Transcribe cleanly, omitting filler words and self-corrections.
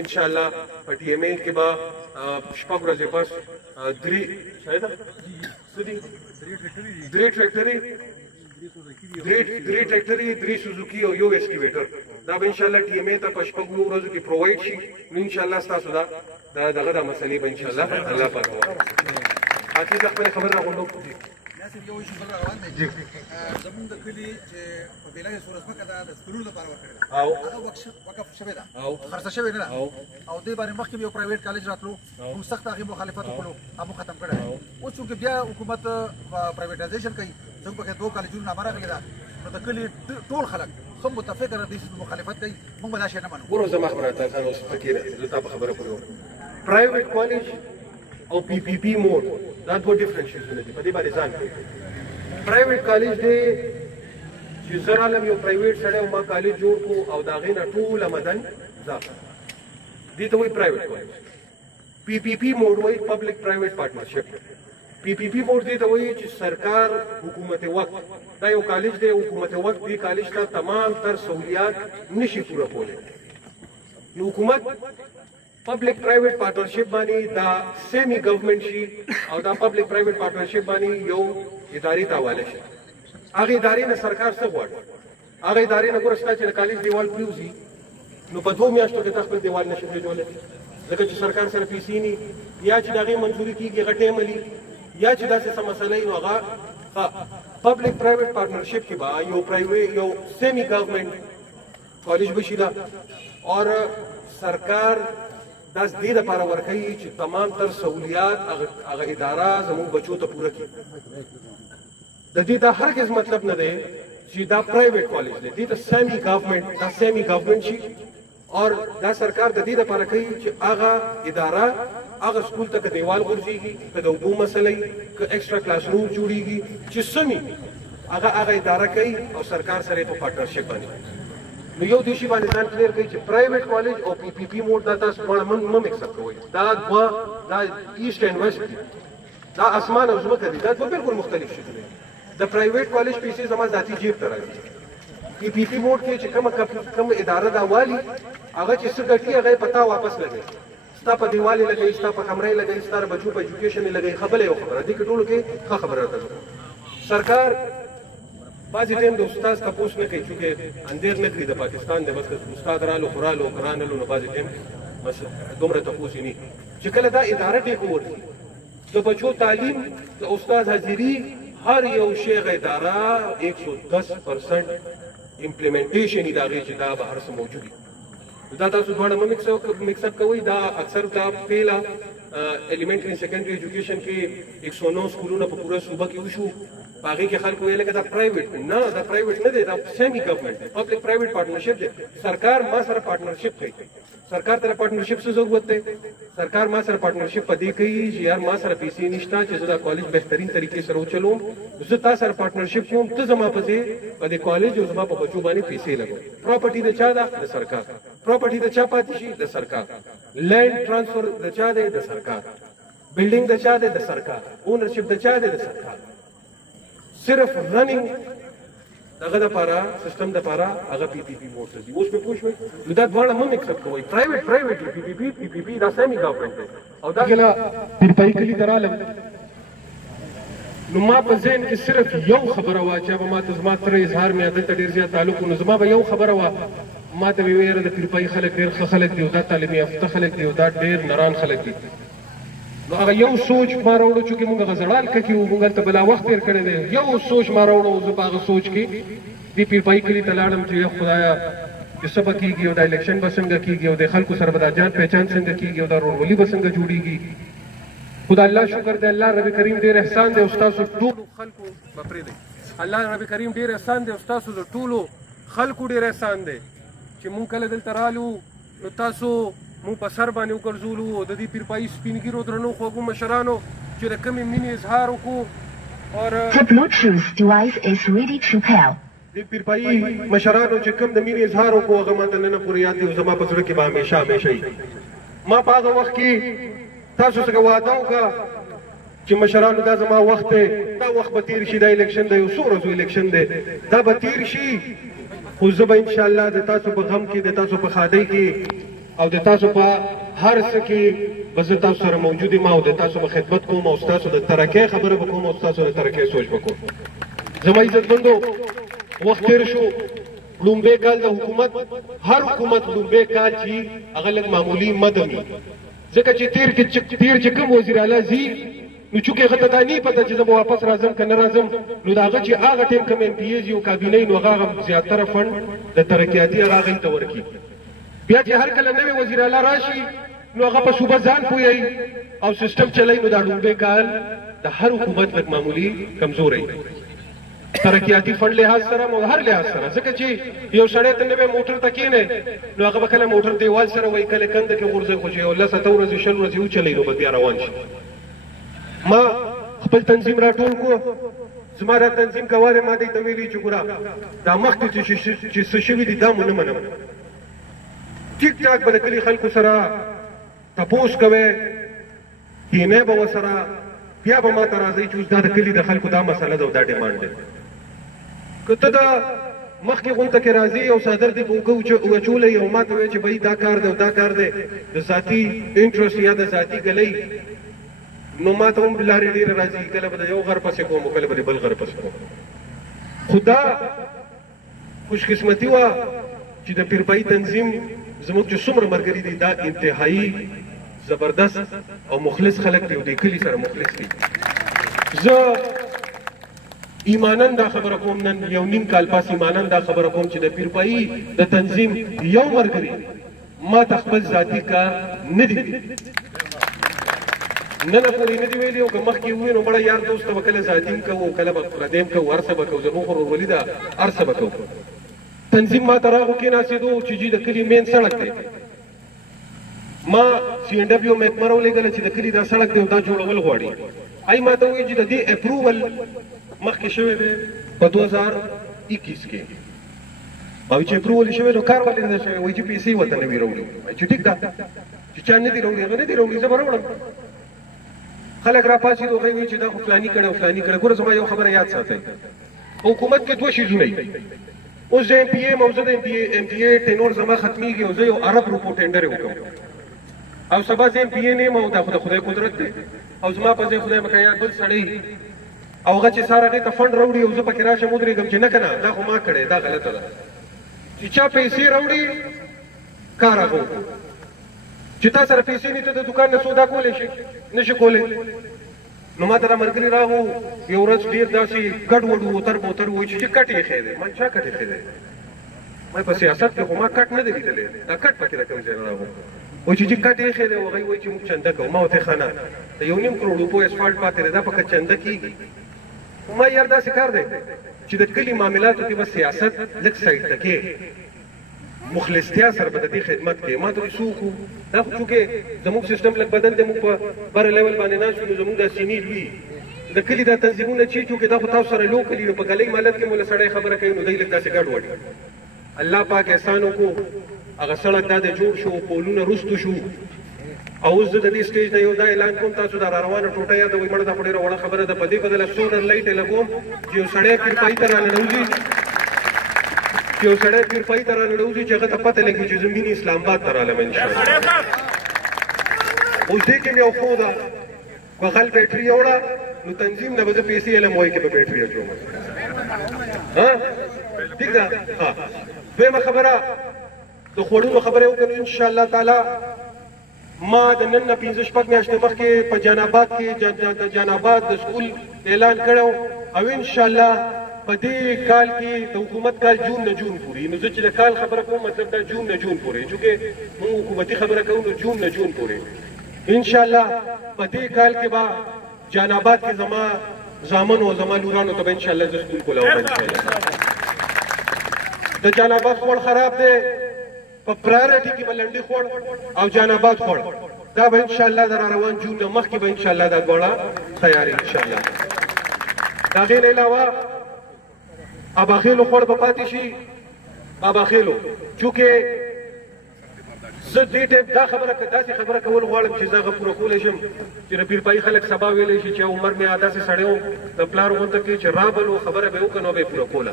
ان شاء الله په ټي ام ای کې به شپږ ورځې پس درې ټریکټري 3 سوزوکی او یو اسکیویټر دا به ان شاء الله ټي ام ای ته په شپږ ورځو کې پرووایډ شي. نو ان شاء الله تاسو دغه مسلې به ان شاء الله الله پاک باقي د خپل خبر راغونډو ناصر یو شی بل روان دی زمونږ د کلي چې په بیلګه صورت مکه دا د سکولونو لپاره ورکړل او هغه وقف شوی ده او خرڅ شوی نه ده او دې باندې مخکې یو پرایویټ کالج راتلو هم سخت هغه مخالفت وکړو هغه ختم کړی او چې بیا حکومت پرایویټایزیشن کوي څنګه په دوه کالجونو نامه راغلی ده نو د کلي ټول خلک هم متفق دي چې مخالفت کوي موږ به دا شی نه منو. ګورو زما خبره تاسو اوس فکر زه تاسو خبره کوم پرایویټ کالج او پی پی پی موډ دا دوه ډیفرنٹ شیزونه دي په دې باندې ځان کوي. پرایویټ کالج دی چې زه رالم یو پرایویټ سړی او ما کالج جوړ کړو او د هغې نه ټوله مدن ځه دې ته وایي پرایویټ کالج. پی پی پی موډ وایي پبلک پرایویټ پارټنرشپ. پی پی پی موډ دې ته وایي چې سرکار حکومت وقت دا یو کالج دی حکومت وقت دې کالج ته تمام تر سہولیات نشي پوره کولی. نو حکومت پبلک پرایویټ پارټنرشپ باندې دا سیمی ګورنمنت شي او دا پبلک پرایویټ پارټنرشپ باندې یو ادارې ته حواله شي. هغه ادارې نه سرکار څه غواړي هغه ادارې نه ګوره ستا چې د کالج دیوال پریوځي نو په 2 میاشتو کې ته خپل دیوال نشي پرېږدولی ځکه چې سرکار سره پیسې نه یا چې د هغې منظوري کېږي هغه ټایم لي یا چې داسې څه مسله وي نو هغه پبلک پرایویټ پارټنرشپ کې به یو سیمی ګورنمنت کالج به شي دا اور سرکار دا دې لپاره ورکوي چې تمام تر سہولیات هغه اداره زموږ بچو ته پوره کړي. د دې دا هرگز مطلب نه دی چې دا پرایویټ کالج دی دې ته سیمی ګورنمنت شي اور دا سرکار د دې لپاره کوي چې هغه اداره هغه سکول ته که دیوال غورځېږي که د اوبو مسله وي که ایکسټرا کلاس روم جوړېږي چې سمي هغه اداره کوي او سرکار سره په پارټنرشپ باندې. نو یو دې شي باندې ځان کلیر کوي چې پرایویټ کالج او پی پی پی موډ دا تاسو مه مکس اپ کوئ. دا ایسټ اینډ ویسټ دي دا اسمان او ځمکه دي دا دوه بالکل مختلف شي. د پرایویټ کالج پیسې زما ذاتي جیب ته راځي. پی پی پی موډ کې چې کوم اداره دا والي هغه چې څه ګټي هغه پتا واپس لګي ستا په دیوالې لګي ستا په کمرې لګي ستا بچو په ایجوکیشن لګي خبره یو خبره دې کې ټولو کې ښه خبره راته سرکار بعضې ټایم د استاد تپوس نه کوي چونکې اندېر نه کړي د پاکستان دی بس استاد رالو خورالو کرانلو نو بعضې ټایم بس دومره تپوس یې نه چې کله دا اداره ټیک اوور کړي د بچو تعلیم د استاد حاضري هر یو شی اداره 110% امپلیمنټیشن یې د هغې چې دا به هر څه موجود وي. دا تاسو دواړه مه مکس اپ کوئ. دا اکثر دا پیله ایلیمنټري سیکنډري ایجوکیشن کې 109 سکولونه په پوره صوبه کې وشو په هغې کې خلکو ویل که دا پرایویټ نه دا پرایویټ نه دی دا سیمی ګورنمنټ دی پبلک پرایویټ پارټنرشپ دی. سرکار ما سره پارټنرشپ کوي. سرکار ته پارټنرشپ څه ضرورت دی؟ سرکار ما سره پارټنرشپ په دې کوي چې یار ما سره پیسې نشته چې زه دا کالج بهترین طریقې سره وچلوم زه تا سره پارټنرشپ کوم ته زما پسې په دې کالج او زما په بچو باندې پیسې لګوم. پراپرټي د چا ده؟ د سرکار. پراپرټي د چا پاتې شي؟ د سرکار. لینډ ټرانسفر د چا دی؟ د سرکار. بلډینګ د چا دی؟ د سرکار. اونرشپ د چا دی؟ د سرکار. صرف رننګ دغه دپاره سیستم دپاره هغه پی پی پی موډ ته دي. اوس مې پوه شوئ نو دا دواړه مه مکس اپ کوئ. پرایویټ پی پی پی دا سیمی ګورنمنټ دی او دا کله پیرپایي کلي ته رالم نو ما په ذهن کې صرف یو خبره وه چې به ما ته زما تره اظهار مې دلته ډېر زیات تعلق و نو زما به یو خبره وه ما ته به ویې یاره د پیرپایي خلک ډېر ښه خلک دي او دا تعلیم یافته خلک دي او دا ډېر نران خلک دي. نو هغه یو سوچ ما راوړو چونکې موږ هغه زړه هلکه کې وو موږ هلته بلا وخت تېر کړی دی یو سوچ ما راوړو زه په هغه سوچ کې دې پیرپایي کلي ته لاړم چې یا خدایه چې څه به کېږي او دا الیکشن به څنګه کېږي او د خلکو سره به دا جان پہچان څنګه کېږي او دا روډولي به څنګه جوړېږي. خو د الله شکر دی الله رب کریم ډېر احسان دی او ستاسو ټولو خلکو به پرېږدئ الله رب کریم ډېر احسان دی او ستاسو د ټولو خلکو ډېر احسان دی چې مونږ کله دلته رالو نو تاسو مونږ په سر باندې وګرځولو او د دې پیرپایي سپین ږیرو درنو خوږو مشرانو چې د کومې مینې اظهار وکړو اور د پیرپایي مشرانو چې کوم د مینې اظهار وکړو هغه ماته نن پورې یاد دی او زما په زړه کې به همیشه وي. ما په هغه وخت کې تاسو څخه وعده وکړه چې مشرانو دا زما وخت دی دا وخت به تېر شي دا الیکشن دی یو څو ورځو الیکشن دی دا به تېر شي خو زه به انشاءالله د تاسو په غم کې د تاسو په ښادۍ کې او د تاسو په هر څه کې به زه تاسو سره موجود یم او د تاسو به خدمت کوم او ستاسو د ترقۍ خبره به کوم او ستاسو د ترقۍ سوچ به کوم. زما عزتمندو وخت تېر شو. لومبی کال د حکومت هر حکومت لومبی کال چې هغه لږ معمولي مدم وي ځکه چې تېر چې کوم وزیر اعلی ځي نو چونکې هغه ته دا نه پته چې زه به واپس راځم که نه راځم نو د هغه چې هغه ټایم کوم ایم پي ایز او کابینه نو هغه زیاتره فنډ د ترقیاتي هغه هغوی ته ورکړي. بیا چې هر کله نوی وزیر اعلی راشي نو هغه په صوبه ځان پوهوي او سیسټم چلوي. نو دا لومبی کال د هر حکومت لږ معمولي کمزوری ترقیاتي فنډ لحاظ سره او هر لحاظ سره ځکه چې یو سړی ته نوی موټر ته کښېنی نو هغه به کله موټر دیوال سره وایي کله کنده کې غورځوي خو چې یو 10 ورځې 20 ورځې وچلوي نو به بیا روان شي. ما خپل تنظیم راټول کو. زما را تنظیم کولی ما دې ته ویلي چې ګوره دا مخکې چې څه شوي دي دا مو نه منم. ټیک ټاک به د کلي خلکو سره تپوس کوئ کینی به ورسره بیا به ما ته راځئ چې اوس دا د کلي د خلکو دا مسله ده او دا ډیمانډ دی. که ته دا مخکې غونډه کې راځي او څادر دې په اوږه واچولی او ما ته وایي چې بهی دا کار دی او دا کار دی د ذاتي انټرسټ یا د ذاتي ګلۍ نو ما ته هم لارې ډېرې راځي. کله به د یو غر پسې کوم کله به د بل غر پسې کوم. خو دا خوشقسمتي وه چې د پیرپایي تنظیم زموږ چې څومره ملګري دي دا انتهایي زبردست او مخلص خلک دي او د کلي سره مخلص دي. زه ایمانا دا خبره کوم نن یو نیم کال پاس ایمانا دا خبره کوم چې د پیرپایي د تنظیم یو ملګري ما ته خپل ذاتي کار نه دی نن پورې نه دی ویلي او که مخکې ووایي نو مړه یار دوست ته به کله ذاتي هم کوو کله به پردی هم کوو هر څه به کوو زموږ خو ورورولي ده هر څه به کوو. تنظیم ما ته راغو کېناستېدو چې جي د کلي مین سړک دی. ما سی این ډبلیو محکمه راولېږله چې د کلي دا سړک دی او دا جوړول غواړي. ای ما ته ووایي چې د دې اپروول مخکې شوی دی په 2021 کې. ما وایي چې اپروول شوی نو کار ولې نه شوی؟ وایي چې پیسې ورته نه وي راوړي. چې ټیک ده چې چا نه دي راوړي هغه نه دي راوړي زه به راوړم. خلک راپاڅېدو هغوی وایي چې دا خو فلاني کړی او فلاني کړی. ګوره زما یو خبره یاد ساتئ په حکومت کې دوه شیزونه وي. اوس زه ایم پي ایم او زه د ایم پي ای ټینور زما ختمیږي او زه یو ارب روپو ټینډر وکړم او سبا زه ایم پي ای نه یم او دا خو د خدای قدرت دی او زما په ځای خدای مکه یاد بل سړی او هغه چې سار هغې ته فنډ راوړي او زه پکې راشم ودرېږم چې نه که نه دا خو ما کړی دا غلطه ده. چې چا پیسې راوړي کار هغه وکړو. چې تا سره پیسې نه ته د دوکان نه سودا کولی شي نه شي کولی. نو ما ته را ملګري راغو یو ورځ ډېر داسې ګډوډ وتر بوتر وایي چې کټ ایښی دی. ما چا کټ ایښی دی؟ ما په سیاست کې خو ما کټ نه دی لیدلی دا کټ پکې د کوم ځای نه راغو وایي چې کټ ایښی دی او هغوی وایي چې موږ چنده کوو. ما ورته ښه نه د 1.5 کروړ روپو اسفالټ پاتې دی دا په که چنده کېږي. ما یار داسې کار دی چې د کلي معاملاتو کې به سیاست لږ سایډ ته کې مخلصتیا سره به د دې خدمت کوي. ما ته وایي څوک وو دا خو چونکې زموږ سیسټم لږ بدل دی موږ په بره لیول باندې ناست وو نو زموږ دا سینې لوي د کلي دا تنظیمونه چې چونکې دا خو تاسو سره لو کلي نو په ګلۍ مالت کې مو له سړی خبره کوي نو دی لږ داسې ګډوډ. الله پاک احسان وکړو هغه سړک دا د جوړ شو پولونه رستو شو او اوس زه د دې سټیج نه یو دا اعلان کوم تاسو دا را روانه ټوټه یادوئ مړه دا خو ډېره وړه خبره ده. په دې بدله سولر لایټ یې لګوم چې یو سړی پیرپایي ته راننوځي چې یو سړی پیرپایي ته راننوځي چې هغه ته پته لګي چې زه مینې اسلام آباد ته رالم انشاءالله. اوس دې کې مې یو ښو ده بغل بیټري یوړه نو تنظیم نه به زه پیسې علم وایي کې به بیټري اچوم. ټیک ده. دویمه خبره د خوړونو خبره یې وکړو انشاءالله تعالی. ما د نن نه 15-16 میاشتې مخکې په جان آباد کې د جان آباد د سکول اعلان کړی او انشاءالله په دې کال کې د حکومت کال جون نه جون پورې نو زه چې د کال خبره کوم مطلب دا جون نه جون پورې چونکې موږ حکومتي خبره کوو نو جون نه جون پورې انشاءالله په دې کال کې به جان آباد کې زما زامن او زما لورانو ته به انشاءالله زه سکول کولاوم انشاءالله. د جان آباد خوړ خراب دی په پرایورټي کې به لنډي خوړ او جان آباد خوړ دا به انشاءالله د را روان جون نه مخکې به انشاءالله دا دواړه تیار انشاءالله. د هغې نه علاوه اباخیلو خوړ به پاتې شي. اباخیلو چونکې زه دې ټایم دا خبره داسې خبره کول غواړم چې زه هغه پوره کولی شم چې د پیرپایي خلک سبا ویلی شي چې عمر مې داسې سړی و د پلار غونته کې چې رابلو خبره به یې وکړه نو به یې پوره کوله.